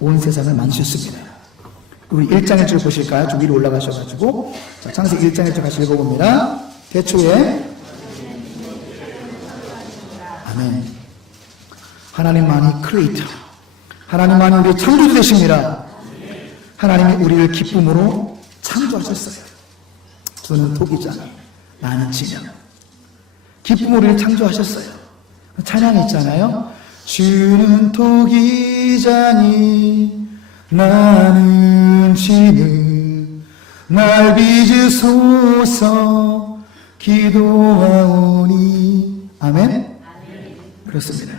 온 세상을 만드셨습니다. 우리 1장 1절 보실까요? 좀 위로 올라가셔가지고. 자, 창세기 1장 1절 같이 읽어봅니다. 태초에 아멘. 하나님만이 크리에이터, 하나님만이 우리의 창조주 되십니다. 하나님이 우리를 기쁨으로 창조하셨어요. 저는 토기자, 나는 진영. 기쁨으로 우리를 창조하셨어요. 찬양이 있잖아요. 주는 토기자니 나는 진영, 날 빚으소서 기도하오니. 아멘? 그렇습니다.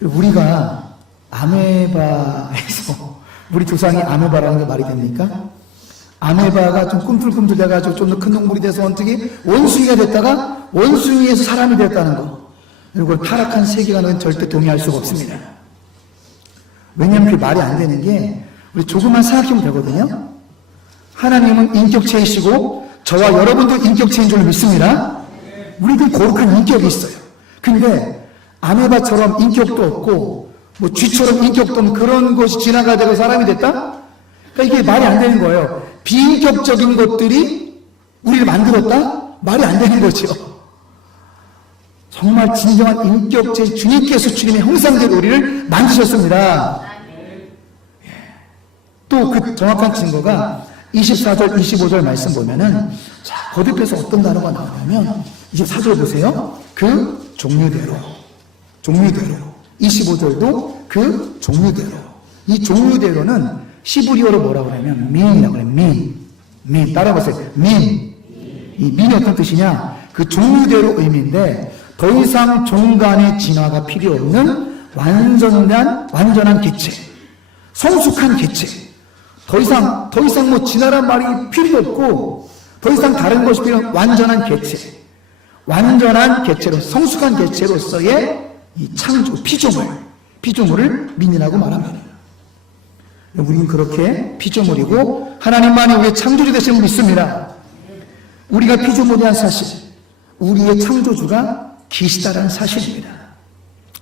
우리가 아메바에서, 우리 조상이 아메바라는 게 말이 됩니까? 아메바가 좀 꿈틀꿈틀 돼가지고 좀 더 큰 동물이 돼서 어떻게 원숭이가 됐다가 원숭이에서 사람이 됐다는 거. 이걸 타락한 세계관은 절대 동의할 수가 없습니다. 왜냐하면 그 말이 안 되는 게, 우리 조금만 생각하면 되거든요. 하나님은 인격체이시고 저와 여러분도 인격체인 줄 믿습니다. 우리도 거룩한 인격이 있어요. 근데 아메바처럼 인격도 없고 뭐 쥐처럼 인격도 없는 그런 것이 지나가다가 사람이 됐다? 그러니까 이게 말이 안 되는 거예요. 비인격적인 것들이 우리를 만들었다? 말이 안 되는 거죠. 정말 진정한 인격체 주님께서 주님의 형상대로 우리를 만드셨습니다. 또 그 정확한 증거가 24절, 25절 말씀 보면은, 자, 거듭해서 어떤 단어가 나오냐면, 24절 보세요. 그 종류대로. 25절도 그 종류대로. 이 종류대로는 시브리어로 뭐라고 하냐면, 민이라고 해요. 민. 따라해보세요. 민. 이 민이 어떤 뜻이냐? 그 종류대로 의미인데, 더 이상 종간의 진화가 필요 없는 완전한 개체. 성숙한 개체. 더 이상 뭐 진화란 말이 필요 없고, 더 이상 다른 것이 필요 없는 완전한 개체. 완전한 개체로, 성숙한 개체로서의 이 창조, 피조물을 민이라고 말합니다. 우리는 그렇게 피조물이고, 하나님만이 우리의 창조주 되심을 믿습니다. 우리가 피조물이 한 사실, 우리의 창조주가 계시다라는 사실입니다.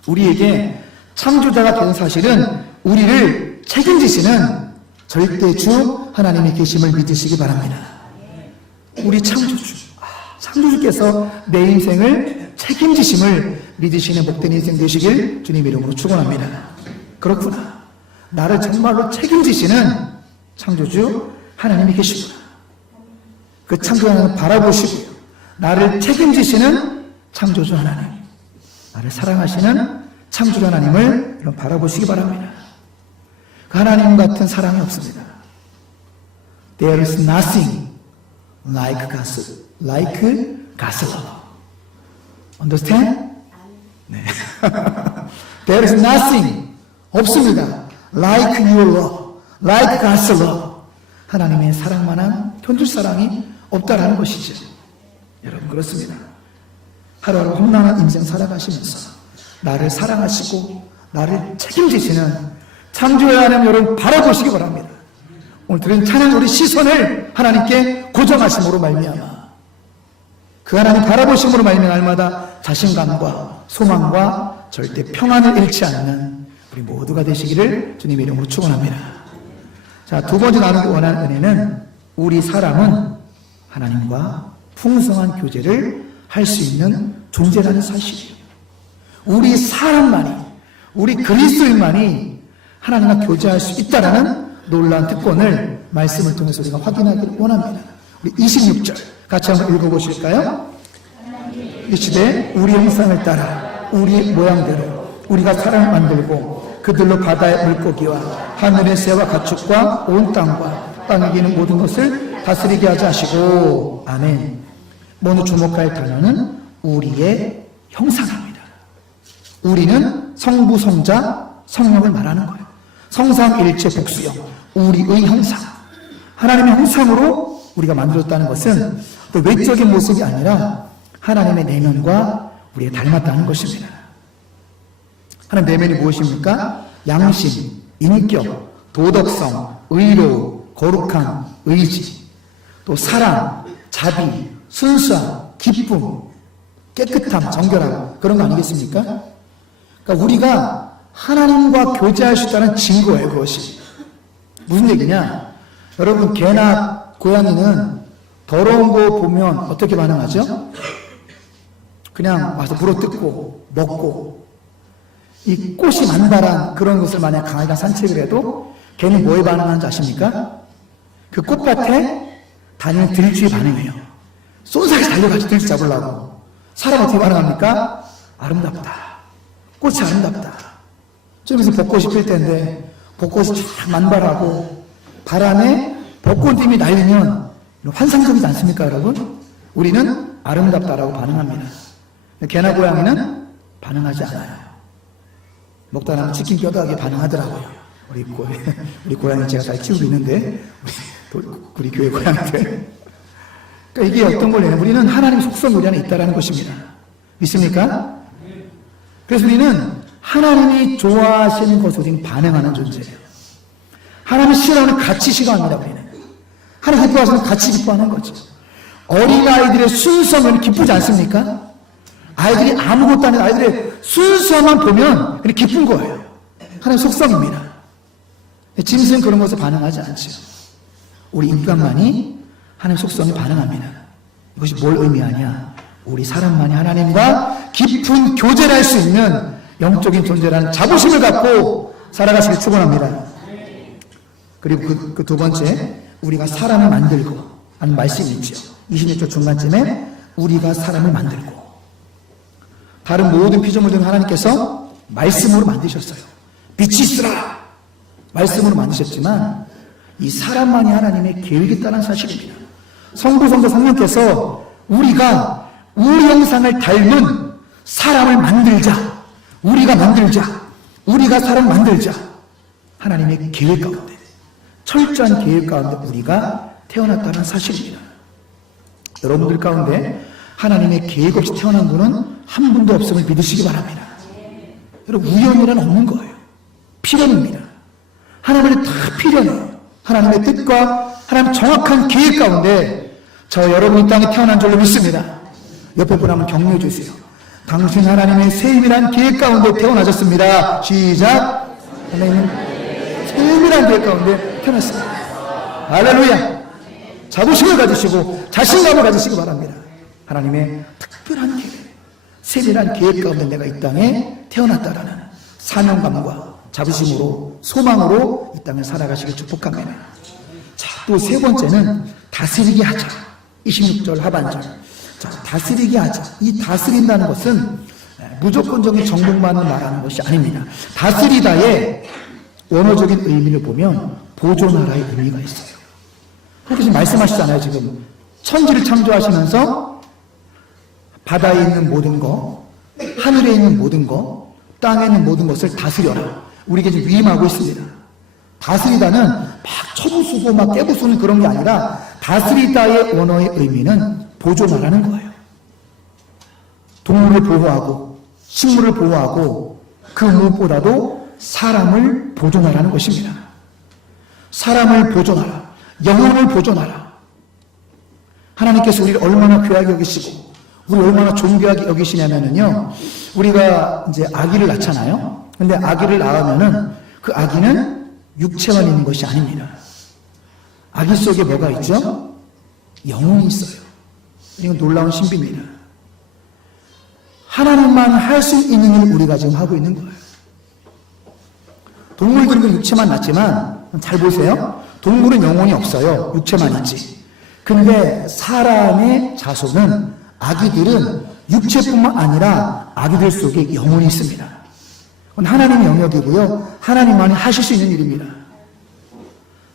우리에게 창조자가 된 사실은 우리를 책임지시는 절대주 하나님의 계심을 믿으시기 바랍니다. 우리 창조주께서 내 인생을 책임지심을 믿으시는 복된 인생 되시길 주님 이름으로 축원합니다. 그렇구나. 나를 정말로 책임지시는 창조주 하나님이 계시구나. 그 창조주 하나님을 바라보시고요. 나를 책임지시는 창조주 하나님, 나를 사랑하시는 창조주 하나님을 바라보시기 바랍니다. 그 하나님 같은 사랑이 없습니다. There is nothing like God's love. Understand? 네. There is nothing, 없습니다. Like your love, like God's love. 하나님의 사랑만한 견줄 사랑이 없다라는 것이죠. 여러분, 그렇습니다. 하루하루 험난한 인생 살아가시면서 나를 사랑하시고 나를 책임지시는 창조의 하나님 여러분 바라보시기 바랍니다. 오늘 들은 찬양 우리 시선을 하나님께 고정하심으로 말미암아 그 하나님 바라보심으로 말미암아 날마다 자신감과 소망과 절대 평안을 잃지 않는 우리 모두가 되시기를 주님의 이름으로 축원합니다. 자, 두 번째 나누기 원하는 은혜는 우리 사람은 하나님과 풍성한 교제를 할 수 있는 존재라는 사실이에요. 우리 사람만이, 우리 그리스도인만이 하나님과 교제할 수 있다라는 놀라운 특권을 말씀을 통해서 우리가 확인하기를 원합니다. 우리 26절 같이 한번 읽어보실까요? 이 시대에 우리 형상을 따라 우리 모양대로 우리가 사람을 만들고 그들로 바다의 물고기와 하늘의 새와 가축과 온 땅과 땅에 기는 모든 것을 다스리게 하자 하시고. 아멘. 오늘 주목할 단어는 우리의 형상입니다. 우리는 성부, 성자, 성령을 말하는 거예요. 성삼일체 복수형, 우리의 형상. 하나님의 형상으로 우리가 만들었다는 것은 또 외적인 모습이 아니라 하나님의 내면과 우리가 닮았다는 것입니다. 하나님 내면이 무엇입니까? 양심, 인격, 도덕성, 의로, 거룩함, 의지, 또 사랑, 자비, 순수함, 기쁨, 깨끗함, 정결함, 그런 거 아니겠습니까? 그러니까 우리가 하나님과 교제할 수 있다는 증거예요, 그것이. 무슨 얘기냐? 여러분, 개나 고양이는 더러운 거 보면 어떻게 반응하죠? 그냥 와서 물어뜯고 먹고. 이 꽃이 만발한 그런 것을 만약 강아지가 산책을 해도 걔는 뭐에 반응하는지 아십니까? 그 꽃밭에 다니는 들쥐에 반응해요. 쏜살이 달려가지고 들쥐 잡으려고. 사람 어떻게 반응합니까? 아름답다. 꽃이 아름답다. 좀 있으면 벚꽃이 필 텐데 벚꽃이 쫙 만발하고 바람에 벚꽃잎이 날리면 환상적이지 않습니까, 여러분? 우리는 아름답다라고 반응합니다. 개나 고양이는 반응하지 않아요. 먹다 남은 치킨 뼈다귀에 반응하더라고요. 우리 고양이 제가 잘 키우고 있는데 우리 교회 고양이들. 그러니까 이게 어떤 걸 내는 우리는 하나님 속성 우리 안에 있다라는 것입니다. 믿습니까? 그래서 우리는 하나님이 좋아하시는 것을 우리는 반응하는 존재예요. 하나님이 싫어하는 같이 싫어합니다. 우리는 하나님 기뻐하시는 같이 기뻐하는 거죠. 어린아이들의 순수함은 기쁘지 않습니까? 아이들이 아무것도 아닌 아이들의 순수함만 보면 그냥 기쁜 거예요. 하나님 속성입니다. 짐승은 그런 것에 반응하지 않죠. 우리 인간만이 하나님 속성에 반응합니다. 이것이 뭘 의미하냐? 우리 사람만이 하나님과 깊은 교제를 할 수 있는 영적인 존재라는 자부심을 갖고 살아가시길 축원합니다. 그리고 그 두 번째, 우리가 사람을 만들고 하는 말씀이 있죠. 26절 중간쯤에 우리가 사람을 만들고. 다른 모든 피조물들은 하나님께서 말씀으로 만드셨어요. 빛이 있으라! 말씀으로 만드셨지만 이 사람만이 하나님의 계획이 있다는 사실입니다. 성부, 성자, 성령께서 우리가 우리 형상을 닮은 사람을 만들자. 우리가 만들자. 우리가 사람 만들자. 하나님의 계획 가운데, 철저한 계획 가운데 우리가 태어났다는 사실입니다. 여러분들 가운데 하나님의 계획 없이 태어난 분은 한 분도 없음을 믿으시기 바랍니다. 여러분, 우연이란 없는 거예요. 필연입니다. 하나님의 다 필연해요. 하나님의 뜻과 하나님 정확한 계획 가운데 저 여러분이 땅에 태어난 줄로 믿습니다. 옆에 분 한번 격려해 주세요. 당신 하나님의 세임이란 계획 가운데 태어나셨습니다. 시작. 하나님은 세임이란 계획 가운데 태어났습니다. 할렐루야. 자부심을 가지시고 자신감을 가지시기 바랍니다. 하나님의 특별한 계획, 세밀한 계획 가운데 내가 이 땅에 태어났다라는 사명감과 자부심으로, 소망으로 이 땅을 살아가시길 축복합니다. 자, 또 세 번째는 다스리게 하자. 26절 하반절. 자, 다스리게 하자. 이 다스린다는 것은 무조건적인 정복만을 말하는 것이 아닙니다. 다스리다의 원어적인 의미를 보면 보존하라의 의미가 있어요. 그렇게 지금 말씀하시잖아요. 지금 천지를 창조하시면서 바다에 있는 모든 것, 하늘에 있는 모든 것, 땅에 있는 모든 것을 다스려라. 우리에게 지금 위임하고 있습니다. 다스리다는 막 쳐부수고 막 깨부수는 그런 게 아니라 다스리다의 원어의 의미는 보존하라는 거예요. 동물을 보호하고 식물을 보호하고 그 무엇보다도 사람을 보존하라는 것입니다. 사람을 보존하라. 영혼을 보존하라. 하나님께서 우리를 얼마나 귀하게 여기시고 우리를 얼마나 존귀하게 여기시냐면요, 우리가 이제 아기를 낳잖아요. 근데 아기를 낳으면은 그 아기는 육체만 있는 것이 아닙니다. 아기 속에 뭐가 있죠? 영혼이 있어요. 이건 놀라운 신비입니다. 하나님만 할 수 있는 일을 우리가 지금 하고 있는 거예요. 동물들은 육체만 낳지만 잘 보세요. 동물은 영혼이 없어요. 육체만 있지. 근데 사람의 자손은, 아기들은 육체뿐만 아니라 아기들 속에 영혼이 있습니다. 그건 하나님의 영역이고요. 하나님만이 하실 수 있는 일입니다.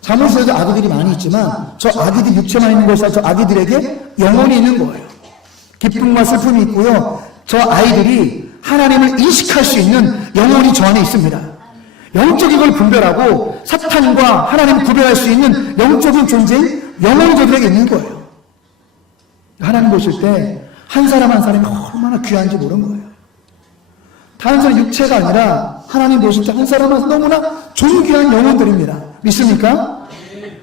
잠옷에도 아기들이 많이 있지만 저 아기들 육체만 있는 것이 아니라 저 아기들에게 영혼이 있는 거예요. 기쁨과 슬픔이 있고요. 저 아이들이 하나님을 인식할 수 있는 영혼이 저 안에 있습니다. 영적인 걸 분별하고 사탄과 하나님을 구별할 수 있는 영적인 존재인 영혼이 저들에게 있는 거예요. 하나님 보실 때 한 사람 한 사람이 얼마나 귀한지 모르는 거예요. 다른 사람 육체가 아니라 하나님 보실 때 한 사람 한 사람 너무나 존귀한 영혼들입니다. 믿습니까?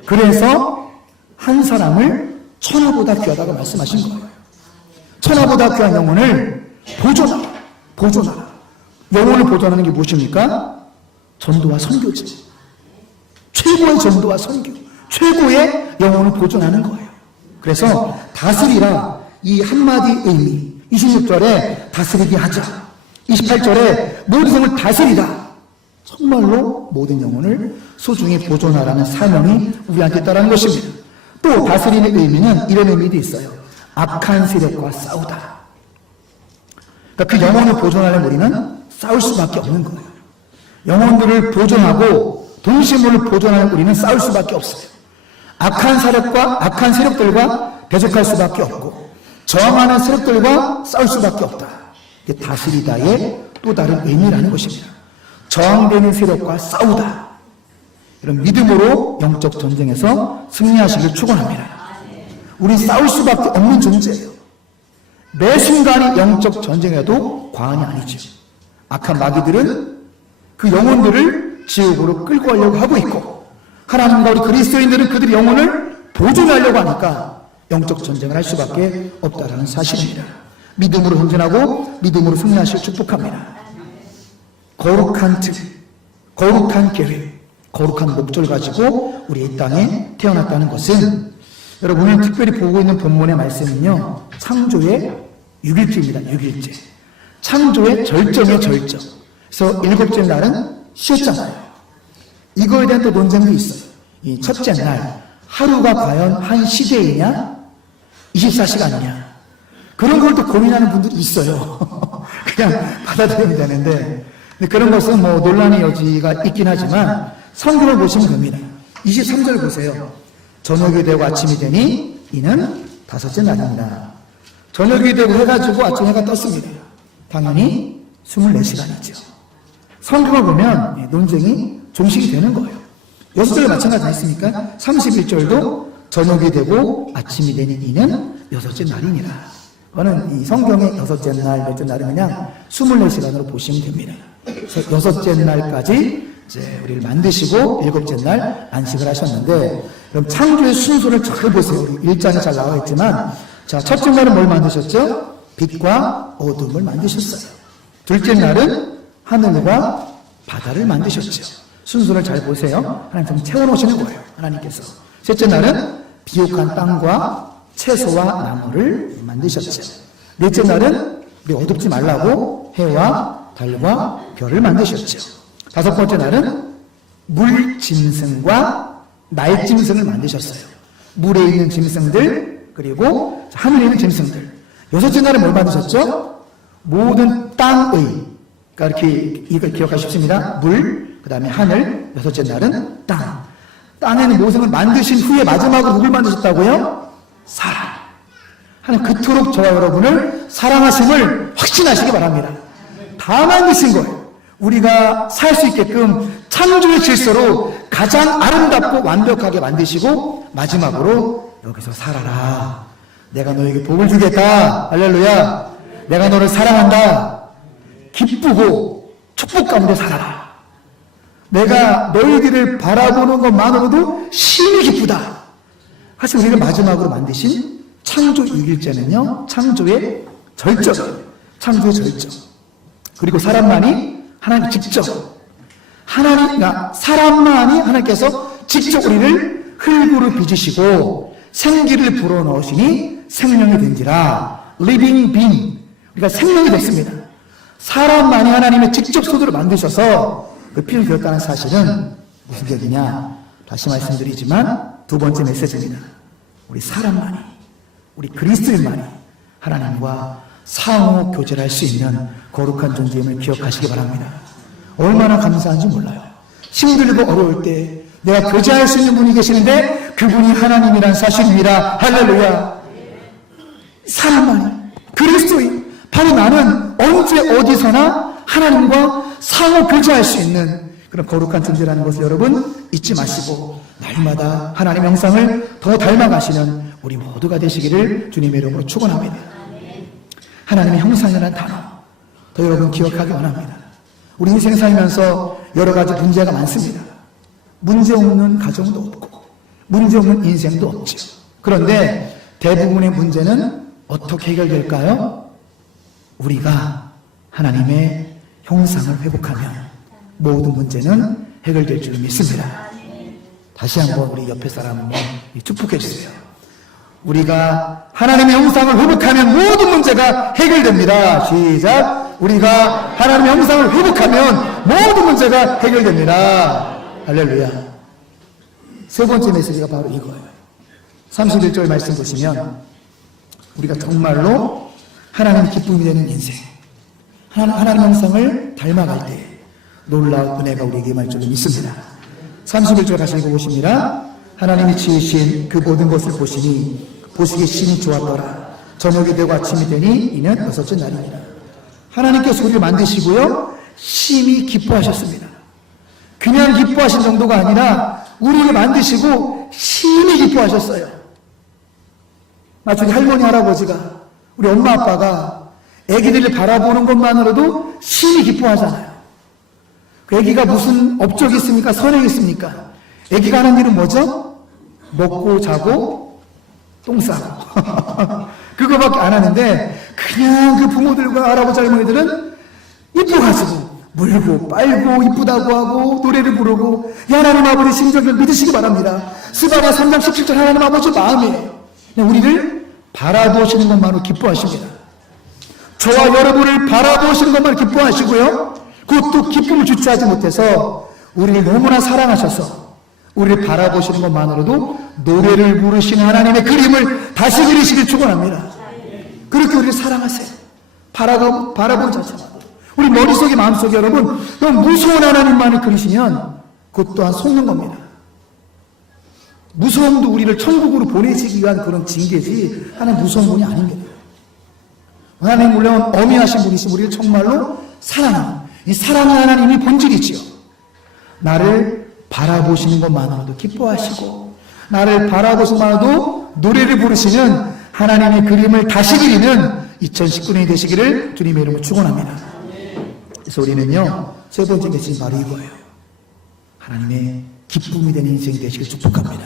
그래서 한 사람을 천하보다 귀하다고 말씀하신 거예요. 천하보다 귀한 영혼을 보존하라. 영혼을 보존하는 게 무엇입니까? 전도와 선교지. 최고의 전도와 선교, 최고의 영혼을 보존하는 거예요. 그래서 다스리라, 이 한마디 의미, 26절에 다스리게 하자, 28절에 모든 성을 다스리라, 정말로 모든 영혼을 소중히 보존하라는 사명이 우리한테 있다는 것입니다. 또 다스리는 의미는 이런 의미도 있어요. 악한 세력과 싸우다. 그러니까 그 영혼을 보존하려면 우리는 싸울 수밖에 없는 거예요. 영혼들을 보존하고 동심을 보존하는 우리는 싸울 수밖에 없어요. 악한 세력들과 대적할 수밖에 없고 저항하는 세력들과 싸울 수밖에 없다. 이게 다스리다의 또 다른 의미라는 것입니다. 저항되는 세력과 싸우다. 이런 믿음으로 영적 전쟁에서 승리하시길 축원합니다. 우리 싸울 수밖에 없는 존재예요. 매 순간이 영적 전쟁에도 과언이 아니죠. 악한 마귀들은 그 영혼들을 지옥으로 끌고 가려고 하고 있고, 하나님과 우리 그리스도인들은 그들의 영혼을 보존하려고 하니까 영적 전쟁을 할 수밖에 없다는 사실입니다. 믿음으로 전진하고 믿음으로 승리하시길 축복합니다. 거룩한 뜻, 거룩한 계획, 거룩한 목적을 가지고 우리 이 땅에 태어났다는 것은, 여러분 오늘 특별히 보고 있는 본문의 말씀은요, 창조의 6일째입니다. 6일째. 창조의 절정의 절정. 그래서 7째 날은 쉬었잖아요. 이거에 대한 또 논쟁도 있어요. 이 첫째 날, 하루가 과연 한 시대이냐? 24시간이냐? 그런 걸 또 고민하는 분들이 있어요. 그냥 받아들이면 되는데, 근데 그런 것은 뭐 논란의 여지가 있긴 하지만 성경을 보시면 됩니다. 23절 보세요. 저녁이 되고 아침이 되니 이는 5째 날입니다. 저녁이 되고 해가지고 아침 해가 떴습니다. 당연히 24시간이죠. 성경을 보면 논쟁이 종식이 되는 거예요. 6절 마찬가지 않습니까? 31절도 저녁이 되고 아침이 되니 이는 6째 날이니라. 그거는 이 성경의 6째 날, 몇째 날은 그냥 24시간으로 보시면 됩니다. 그래서 6째 날까지 이제 우리를 만드시고 7째 날 안식을 하셨는데, 그럼 창조의 순서를 잘 보세요. 우리 1장에 잘 나와 있지만, 자, 첫째 날은 뭘 만드셨죠? 빛과 어둠을 만드셨어요. 둘째 날은 하늘과 바다를 만드셨죠. 순서를 잘 보세요. 하나님 채워놓으시는 거예요. 하나님께서. 셋째 날은 비옥한 땅과 채소와 나무를 만드셨죠. 넷째 날은 우리 어둡지 말라고 해와 달과 별을 만드셨죠. 다섯 번째 날은 물 짐승과 날 짐승을 만드셨어요. 물에 있는 짐승들, 그리고 하늘에 있는 짐승들. 여섯째 날은 뭘 만드셨죠? 모든 땅의, 그러니까 이렇게 이걸 기억하십시다. 물, 그 다음에 하늘, 여섯째 날은 땅. 땅에는 모성을 만드신 후에 마지막으로 누굴 만드셨다고요? 사람. 하나님 그토록 저와 여러분을 사랑하심을 확신하시기 바랍니다. 다 만드신 거예요. 우리가 살 수 있게끔 창조의 질서로 가장 아름답고 완벽하게 만드시고 마지막으로 여기서 살아라. 내가 너에게 복을 주겠다. 할렐루야. 내가 너를 사랑한다. 기쁘고 축복 가운데 살아라. 내가 너희들을 바라보는 것만으로도 심히 기쁘다. 사실 우리를 마지막으로 만드신 창조 6일째는요, 창조의 절정. 창조의 절정. 그리고 사람만이 하나님 직접, 사람만이 하나님께서 직접 우리를 흙으로 빚으시고 생기를 불어넣으시니 생명이 된지라. living being. 우리가 생명이 됐습니다. 사람만이 하나님의 직접 손으로 만드셔서 그 피를 흘렸다는 사실은 무슨 얘기냐? 다시 말씀드리지만 두 번째 메시지입니다. 우리 사람만이, 우리 그리스도인만이 하나님과 상호 교제를 할 수 있는 거룩한 존재임을 기억하시기 바랍니다. 얼마나 감사한지 몰라요. 힘들고 어려울 때 내가 교제할 수 있는 분이 계시는데 그분이 하나님이란 사실입니다. 할렐루야. 사람만이, 그리스도인, 바로 나는 언제 어디서나 하나님과 상호 교제할 수 있는 그런 거룩한 존재라는 것을 여러분 잊지 마시고 날마다 하나님의 형상을 더 닮아가시는 우리 모두가 되시기를 주님의 이름으로 축원합니다. 하나님의 형상이라는 단어 더 여러분 기억하기 원합니다. 우리 인생 살면서 여러 가지 문제가 많습니다. 문제 없는 가정도 없고 문제 없는 인생도 없죠. 그런데 대부분의 문제는 어떻게 해결될까요? 우리가 하나님의 형상을 회복하면 모든 문제는 해결될 줄 믿습니다. 다시 한번 우리 옆에 사람 한번 축복해 주세요. 우리가 하나님의 형상을 회복하면 모든 문제가 해결됩니다. 시작. 우리가 하나님의 형상을 회복하면 모든 문제가 해결됩니다. 할렐루야. 세 번째 메시지가 바로 이거예요. 31절 말씀 보시면 우리가 정말로 하나님의 기쁨이 되는 인생, 하나님의 형상을 닮아갈 때 놀라운 은혜가 우리에게 임할 줄 믿습니다. 31절 다시 읽어보십니다. 하나님이 지으신 그 모든 것을 보시니 보시기에 심히 좋았더라. 저녁이 되고 아침이 되니 이는 여섯째 날이니라. 하나님께서 우리를 만드시고요 심히 기뻐하셨습니다. 그냥 기뻐하신 정도가 아니라 우리를 만드시고 심히 기뻐하셨어요. 마치 우리 할머니 할아버지가, 우리 엄마 아빠가 아기들을 바라보는 것만으로도 심히 기뻐하잖아요. 그 아기가 무슨 업적이 있습니까? 선행이 있습니까? 아기가 하는 일은 뭐죠? 먹고 자고 똥 싸고 그거밖에 안 하는데 그냥 그 부모들과 할아버지 할머니들은 이뻐가지고 물고 빨고 이쁘다고 하고 노래를 부르고 하나님 아버지 심정을 믿으시기 바랍니다. 스바랴 3장 17절 하나님 아버지 마음이에요. 우리를 바라보시는 것만으로 기뻐하십니다. 저와 여러분을 바라보시는 것만 기뻐하시고요 그것도 기쁨을 주체하지 못해서 우리를 너무나 사랑하셔서 우리를 바라보시는 것만으로도 노래를 부르시는 하나님의 그림을 다시 그리시길 축원합니다. 그렇게 우리를 사랑하세요. 바라본 자체만. 우리 머릿속에 마음속에 여러분 너무 무서운 하나님만을 그리시면 그것 또한 속는 겁니다. 무서움도 우리를 천국으로 보내시기 위한 그런 징계지 하나님 무서운 분이 아닙니다. 하나님 물론 어미하신 분이시 우리를 정말로 사랑하는 이 사랑의 하나님이 본질이지요. 나를 바라보시는 것만으로도 기뻐하시고 나를 바라보시는 것만으로도 노래를 부르시는 하나님의 그림을 다시 그리는 2019년이 되시기를 주님의 이름으로 축원합니다. 그래서 우리는요 세 번째 메시지 바로 이거예요. 하나님의 기쁨이 되는 인생이 되시길 축복합니다.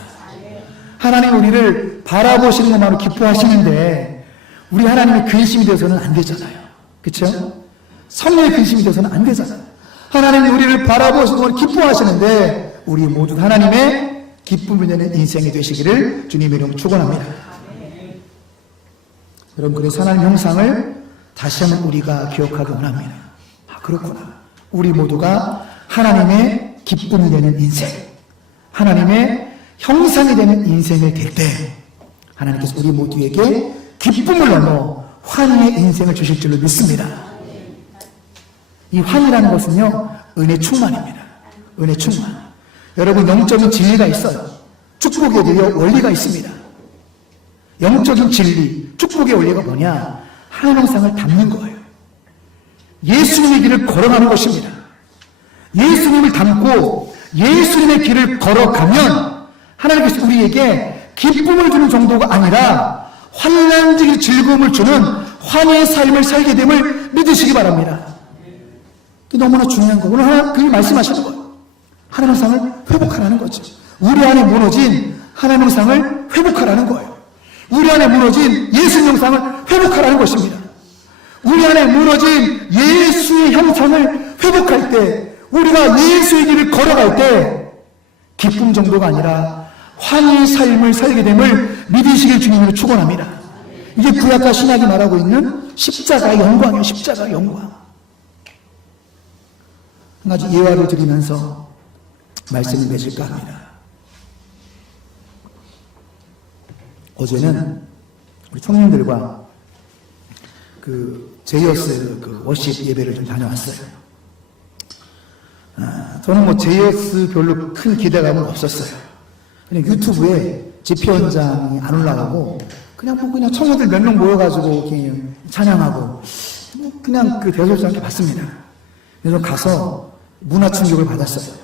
하나님 우리를 바라보시는 것만으로 기뻐하시는데 우리 하나님의 근심이 되어서는 안 되잖아요. 그렇죠? 성령의 근심이 되어서는 안 되잖아요. 하나님이 우리를 바라보시는 것을 기뻐하시는데 우리 모두 하나님의 기쁨이 되는 인생이 되시기를 주님의 이름으로 축원합니다. 여러분 그래서 하나님 형상을 다시 한번 우리가 기억하기 원합니다. 아 그렇구나. 우리 모두가 하나님의 기쁨이 되는 인생, 하나님의 형상이 되는 인생을 될 때 하나님께서 우리 모두에게 기쁨을 넘어 환희의 인생을 주실 줄로 믿습니다. 이 환희라는 것은요 은혜 충만입니다. 은혜 충만. 여러분 영적인 진리가 있어요. 축복에 대해 원리가 있습니다. 영적인 진리, 축복의 원리가 뭐냐? 하나님 형상을 담는 거예요. 예수님의 길을 걸어가는 것입니다. 예수님을 담고 예수님의 길을 걸어가면 하나님께서 우리에게 기쁨을 주는 정도가 아니라 환난적인 즐거움을 주는 환희의 삶을 살게 됨을 믿으시기 바랍니다. 너무나 중요한 거. 오늘 하나님 그게 말씀하시는 거예요. 하나님 형상을 회복하라는 거죠. 우리 안에 무너진 하나님 형상을 회복하라는 거예요. 우리 안에 무너진 예수님 형상을 회복하라는 것입니다. 우리 안에 무너진 예수의 형상을 회복할 때 우리가 예수의 길을 걸어갈 때 기쁨 정도가 아니라 환희의 삶을 살게 됨을 믿으시길 주님으로 축원합니다. 이게 구약과 신약이 말하고 있는 십자가의 영광이에요. 십자가의 영광. 한 가지 예화를 드리면서 말씀을 맺을까 합니다. 어제는 우리 청년들과 그 제이어스 그 워십 예배를 좀 다녀왔어요. 저는 뭐 제이어스 별로 큰 기대감은 없었어요. 그냥 유튜브에 집회 현장이 안 올라가고 그냥 청년들 몇 명 모여가지고 그냥 찬양하고 그냥 그 대소치 않게 봤습니다. 그래서 가서 문화 충격을 받았어요.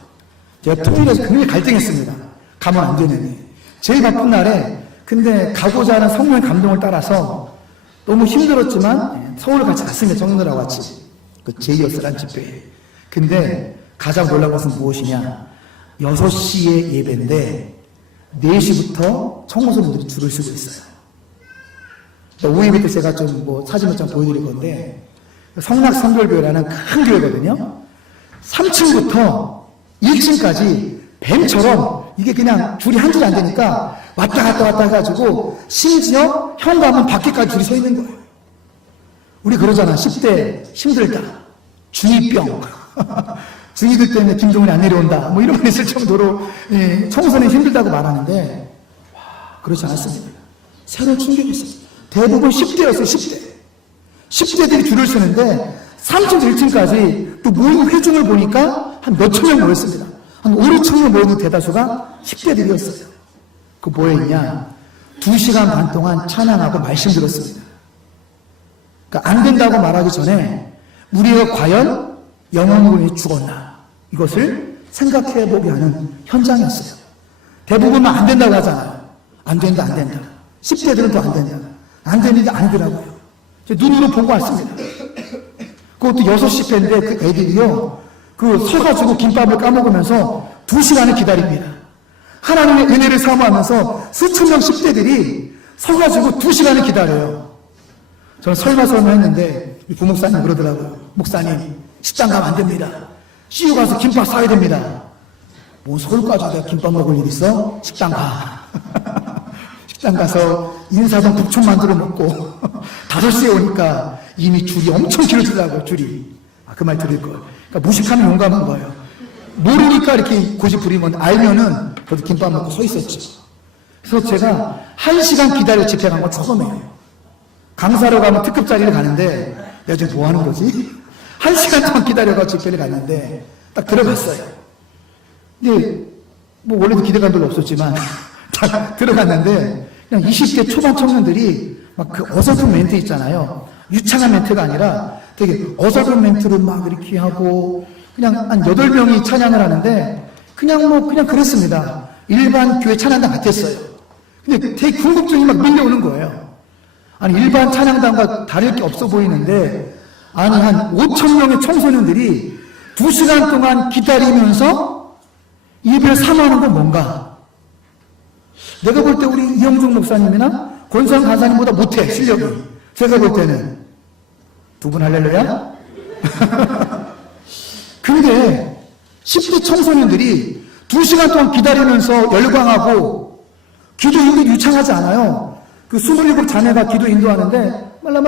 제가 토요일에서 굉장히 갈등했습니다. 가면 안 되느니. 제일 바쁜 날에 근데 가고자 하는 성령의 감동을 따라서 너무 힘들었지만 서울을 같이 갔습니다. 청년들하고 같이. 그 제이어스란 집회에. 근데 가장 놀라운 것은 무엇이냐. 6시에 예배인데 4시부터 청소년들이 줄을 서고 있어요. 오후에 때 제가 좀 뭐 사진 몇 장 보여드릴 건데 성락선별교회라는 큰 교회거든요. 3층부터 1층까지 뱀처럼 이게 그냥 줄이 한 줄이 안 되니까 왔다 갔다 해가지고 심지어 현관문 밖에까지 줄이 서 있는 거예요. 우리 그러잖아. 10대 힘들다. 중2병. 중2들 때문에 김종훈이 안 내려온다. 뭐 이런 말 있을 정도로 청소는 힘들다고 말하는데 그렇지 않았습니다. 새로운 충격이 있었어요. 대부분 10대였어요. 10대. 10대들이 줄을 서는데 3층, 1층까지 또 모인 회중을 보니까 한 몇천 명 모였습니다. 한 5, 6천 명 모이는 대다수가 10대들이었어요. 그 뭐였냐? 2시간 반 동안 찬양하고 말씀 들었습니다. 그러니까 안 된다고 말하기 전에 우리가 과연 영혼을 위해 죽었나? 이것을 생각해 보게 하는 현장이었어요. 대부분은 안 된다고 하잖아요. 안 된다. 10대들은 또 안 된다. 안 되는 게 아니더라고요. 눈으로 보고 왔습니다. 그것도 6시 배인데 그 애들이요, 서가지고 김밥을 까먹으면서 2시간을 기다립니다. 하나님의 은혜를 사모하면서 수천 명 10대들이 서가지고 2시간을 기다려요. 저는 설마 했는데, 부목사님 그러더라고요. 목사님, 식당 가면 안 됩니다. CU 가서 김밥 사야 됩니다. 뭐 서울까지 내가 김밥 먹을 일 있어? 식당 가. 식당 가서 인사동 북촌 만두를 먹고 5시에 오니까 이미 줄이 엄청 길어지더라고요. 줄이. 그 말 들을 걸. 그러니까 무식하면 용감한 거예요. 모르니까 이렇게 고집 부리면, 알면은 저도 김밥 먹고 서 있었죠. 그래서 제가 1시간 기다려 집회 간 거 처음이에요. 강사로 가면 특급 자리를 가는데 내가 지금 뭐 하는 거지? 1시간 동안 기다려가 집회를 갔는데 딱 들어갔어요. 근데 뭐 원래도 기대감 별로 없었지만 딱 들어갔는데 그냥 20대 초반 청년들이 막 그 어설픈 멘트 있잖아요. 유창한 멘트가 아니라 되게 어설픈 멘트로 막 이렇게 하고 그냥 한 8명이 찬양을 하는데 그냥 그랬습니다. 일반 교회 찬양단 같았어요. 근데 되게 궁금증이 막 밀려오는 거예요. 아니 일반 찬양단과 다를 게 없어 보이는데 아니 한 5천 명의 청소년들이 2시간 동안 기다리면서 예배를 사모하는 건 뭔가? 내가 볼 때 우리 이영종 목사님이나 권수환 간사님보다 못해, 실력이. 제가 볼 때는. 두 분 할렐루야? 근데 10대 청소년들이 2시간 동안 기다리면서 열광하고 기도 인도 유창하지 않아요. 그 27 자매가 기도 인도하는데 말라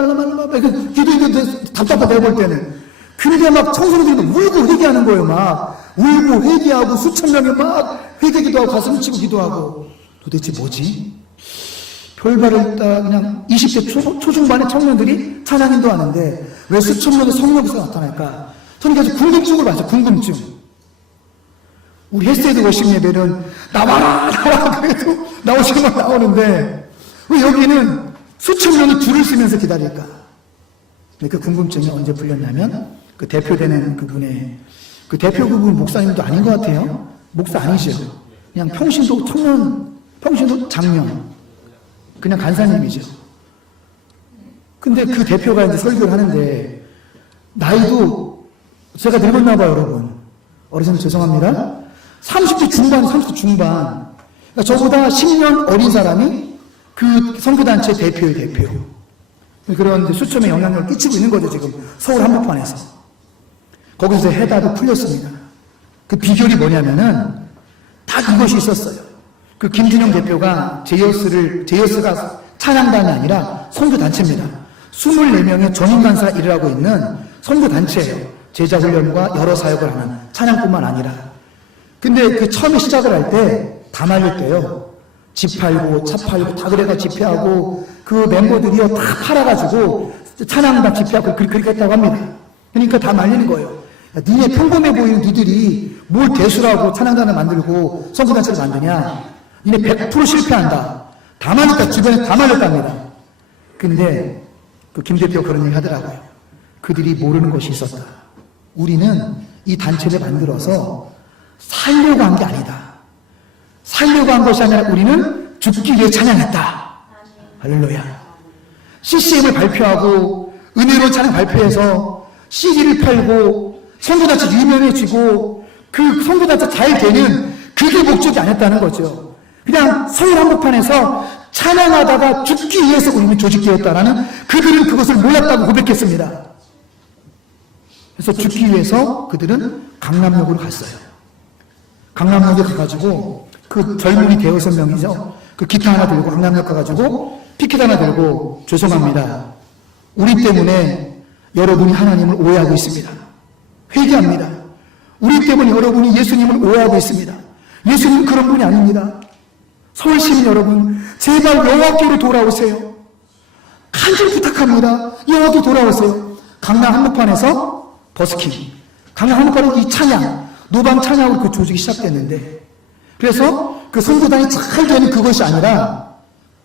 기도 인도 답답하다 해볼 때는. 근데 막 청소년들이 울고 회개하는 거예요. 막 울고 회개하고 수천 명이 막 회개 기도하고 가슴 치고 기도하고 도대체 뭐지? 별발을 따 그냥 20대 초중반의 청년들이 찬양 인도하는데 왜 수천 명의 성령께서 나타날까? 저는 계속 궁금증을 받죠. 궁금증. 우리 헬스테이드 워십 예배는 나와라 그래도 나오시면 나오는데 왜 여기는 수천 명이 줄을 서면서 기다릴까? 그 궁금증이 언제 풀렸냐면 그 대표되는 그분의 그 대표 그분 목사님도 아닌 것 같아요. 목사 아니죠. 그냥 평신도 청년, 평신도 장년, 그냥 간사님이죠. 근데 그 대표가 이제 설교를 하는데 나이도 제가 늙었나 봐요, 여러분. 어르신 죄송합니다. 30대 중반. 그러니까 저보다 10년 어린 사람이 그 선교단체 대표의 대표. 그런 수점에 영향력을 끼치고 있는 거죠, 지금. 서울 한복판에서. 거기서 해답이 풀렸습니다. 그 비결이 뭐냐면은 딱 이것이 있었어요. 그 김준영 대표가 제이어스가 찬양단이 아니라 선교단체입니다. 24명의 전임간사가 일을 하고 있는 선교단체예요. 제자훈련과 여러 사역을 하는 찬양뿐만 아니라. 근데 그 처음에 시작을 할 때 다 말렸대요. 집 팔고 차 팔고 다 그래가 집회하고 그 멤버들이요 다 팔아가지고 찬양단 집회하고 그렇게 했다고 합니다. 그러니까 다 말리는 거예요. 니네 평범해 보이는 니들이 뭘 대수라고 찬양단을 만들고 선교단체를 만드냐. 니네 100% 실패한다. 다 말렸다. 주변에 다 말렸답니다. 근데 그 김 대표가 그런 얘기 하더라고요. 그들이 모르는 것이 있었다. 우리는 이 단체를 만들어서 살려고 한 게 아니다. 살려고 한 것이 아니라 우리는 죽기 위해 찬양했다. 할렐루야. CCM을 발표하고 은혜로 찬양 발표해서 CD를 팔고 선교단체 유명해지고 그 선교단체 잘 되는 그게 목적이 아니었다는 거죠. 그냥 서울 한복판에서 찬양하다가 죽기 위해서 우리는 조직되었다라는 그들은 그것을 몰랐다고 고백했습니다. 그래서 죽기 위해서 그들은 강남역으로 갔어요. 강남역에 가가지고 그 젊은이 대여섯 명이죠. 그 기타 하나 들고 강남역 가가지고 피켓 하나 들고 죄송합니다. 우리 때문에 여러분이 하나님을 오해하고 있습니다. 회개합니다. 우리 때문에 여러분이 예수님을 오해하고 있습니다. 예수님은 그런 분이 아닙니다. 서울시민 여러분, 제발 여호와께로 돌아오세요. 간절히 부탁합니다. 여호와께 돌아오세요. 강남 한복판에서 버스킹, 강남 한복판에 이 찬양, 노방 찬양으로 그 조직이 시작됐는데, 그래서 그 선교단이 잘 되는 그것이 아니라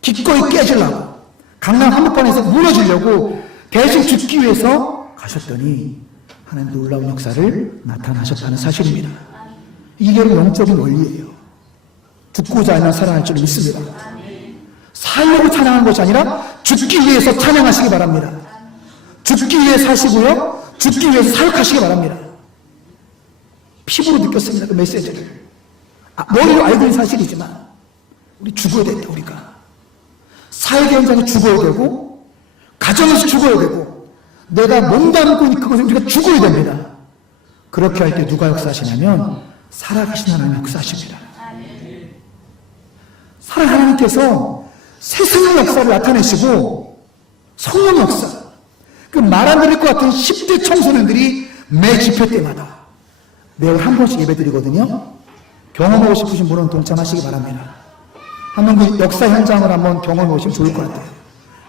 기꺼이 깨지려고 강남 한복판에서 무너지려고 대신 죽기 위해서 가셨더니 하나님 놀라운 역사를 나타나셨다는 사실입니다. 이게 영적인 원리예요. 죽고자 하면 살아날 줄 믿습니다. 살려고 찬양한 것이 아니라 죽기 위해서 찬양하시기 바랍니다. 죽기 위해 사시고요, 죽기 위해서 사역하시기 바랍니다. 피부로 느꼈습니다, 그 메시지를. 머리로 알고 있는 사실이지만 우리 죽어야 된다. 우리가 사회 현장에 죽어야 되고, 가정에서 죽어야 되고, 내가 몸담고 있는 그것을 우리가 죽어야 됩니다. 그렇게 할 때 누가 역사하시냐면 살아계신 하나님 역사하십니다. 살아 하나님께서 세상의 역사를 나타내시고, 성령 역사, 그 말 안 들을 것 같은 10대 청소년들이 매 집회 때마다 매월 한 번씩 예배 드리거든요. 경험하고 싶으신 분은 동참하시기 바랍니다. 한번 그 역사 현장을 한번 경험해 보시면 좋을 것 같아요.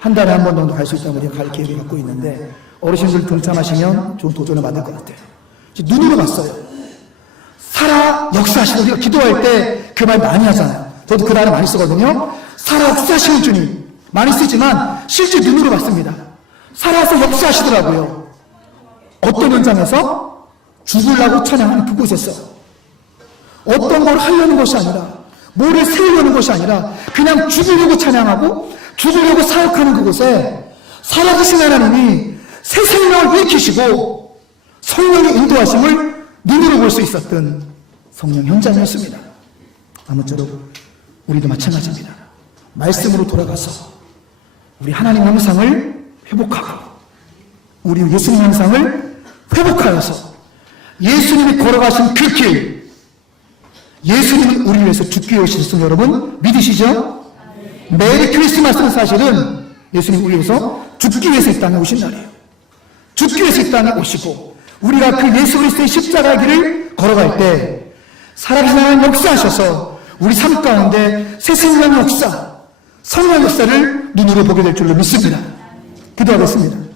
한 달에 한 번 정도 갈 수 있다면 우리가 갈 계획을 갖고 있는데, 어르신들 동참하시면 좋은 도전을 받을 것 같아요. 눈으로 봤어요. 살아 역사하시는, 우리가 기도할 때 그 말 많이 하잖아요. 저도 그 말을 많이 쓰거든요. 살아 역사하시는 주님 많이 쓰지만 실제 눈으로 봤습니다. 살아서 역사하시더라고요. 어떤 현장에서? 죽으려고 찬양하는 그곳에서. 어떤 걸 하려는 것이 아니라, 뭐를 세우려는 것이 아니라 그냥 죽으려고 찬양하고 죽으려고 사역하는 그곳에 살아계신 하나님이 새 생명을 일으키시고 성령의 인도하심을 눈으로 볼 수 있었던 성령 현장이었습니다. 아무쪼록 우리도 마찬가지입니다. 말씀으로 돌아가서 우리 하나님 형상을 회복하고 우리 예수님 형상을 회복하여서 예수님이 걸어가신 그 길, 예수님은 우리를 위해서 죽기 위해 오셨음을 여러분 믿으시죠? 메리 크리스마스는 사실은 예수님이 우리를 위해서 죽기 위해서 이 땅에 오신 날이에요. 죽기 위해서 이 땅에 오시고, 우리가 그 예수 그리스도의 십자가의 길을 걸어갈 때 살아계신 하나님 역사하셔서 우리 삶 가운데 새 생명 역사, 성령 역사를 눈으로 보게 될 줄로 믿습니다. 기도하겠습니다.